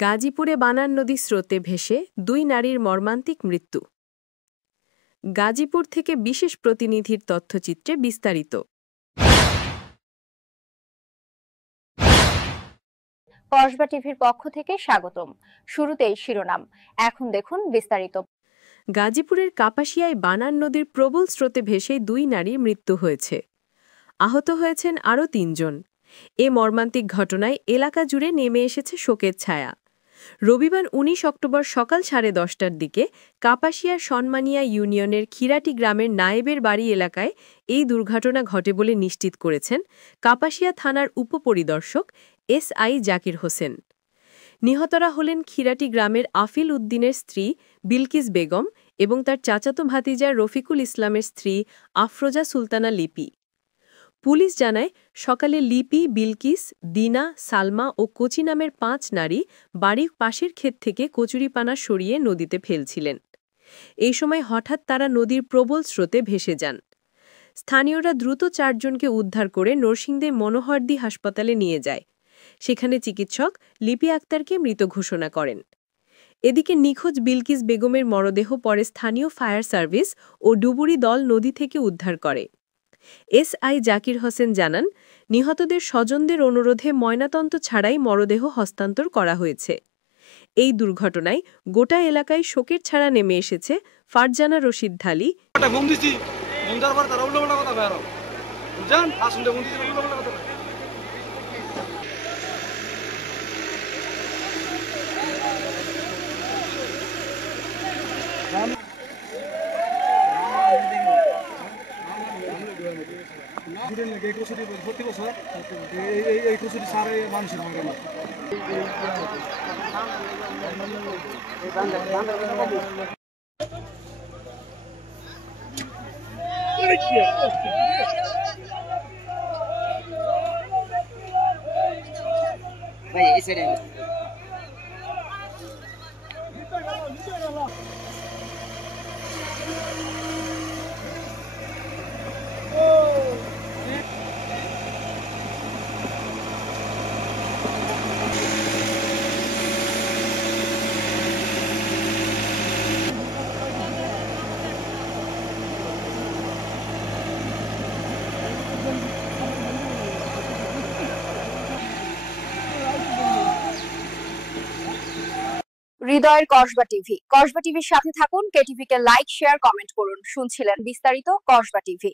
গাজীপুরে বানান নদী স্রোতে ভেসে ২ নারীর মর্মান্তিক মৃত্যু। গাজীপুর থেকে বিশেষ প্রতিনিধির তথ্যচিত্রে বিস্তারিত। কসবা টিভির পক্ষ থেকে স্বাগতম। শুরুতেই শিরোনাম, এখন দেখুন বিস্তারিত। গাজীপুরের কাপাসিয়ায় বানান নদীর প্রবল স্রোতে ভেসে ২ নারীর মৃত্যু হয়েছে। আহত হয়েছেন আরও ৩ জন। এ মর্মান্তিক ঘটনায় এলাকা জুড়ে নেমে এসেছে শোকের ছায়া। রবিবার ১৯ অক্টোবর সকাল 10:30টার দিকে কাপাসিয়ার সনমানিয়া ইউনিয়নের খিরাটি গ্রামের নায়েবের বাড়ি এলাকায় এই দুর্ঘটনা ঘটে বলে নিশ্চিত করেছেন কাপাসিয়া থানার উপপরিদর্শক এসআই জাকির হোসেন। নিহতরা হলেন খিরাটি গ্রামের আফিল উদ্দিনের স্ত্রী বিলকিস বেগম এবং তার চাচাতো ভাতিজা রফিকুল ইসলামের স্ত্রী আফরোজা সুলতানা লিপি। পুলিশ জানায়, সকালে লিপি, বিলকিস, দিনা, সালমা ও কচি নামের ৫ নারী বাড়ির পাশের ক্ষেত থেকে কচুরিপানা সরিয়ে নদীতে ফেলছিলেন। এই সময় হঠাৎ তারা নদীর প্রবল স্রোতে ভেসে যান। স্থানীয়রা দ্রুত ৪ জনকে উদ্ধার করে নরসিংদী মনোহরদী হাসপাতালে নিয়ে যায়। সেখানে চিকিৎসক লিপি আক্তারকে মৃত ঘোষণা করেন। এদিকে নিখোঁজ বিলকিস বেগমের মরদেহ পরে স্থানীয় ফায়ার সার্ভিস ও ডুবুরি দল নদী থেকে উদ্ধার করে। এসআই জাকির হোসেন জানান, নিহতদের স্বজনদের অনুরোধে ময়নাতদন্ত ছাড়াই মরদেহ হস্তান্তর করা হয়েছে। এই দুর্ঘটনায় গোটা এলাকায় শোকের ছায়া নেমে এসেছে। ফারজানা রশিদ ঢালি হৃদয়ের কসবা টিভি। কসবা টিভির সাথে থাকুন, কেটিভিকে লাইক, শেয়ার, কমেন্ট করুন। শুনছিলেন বিস্তারিত কসবা টিভি।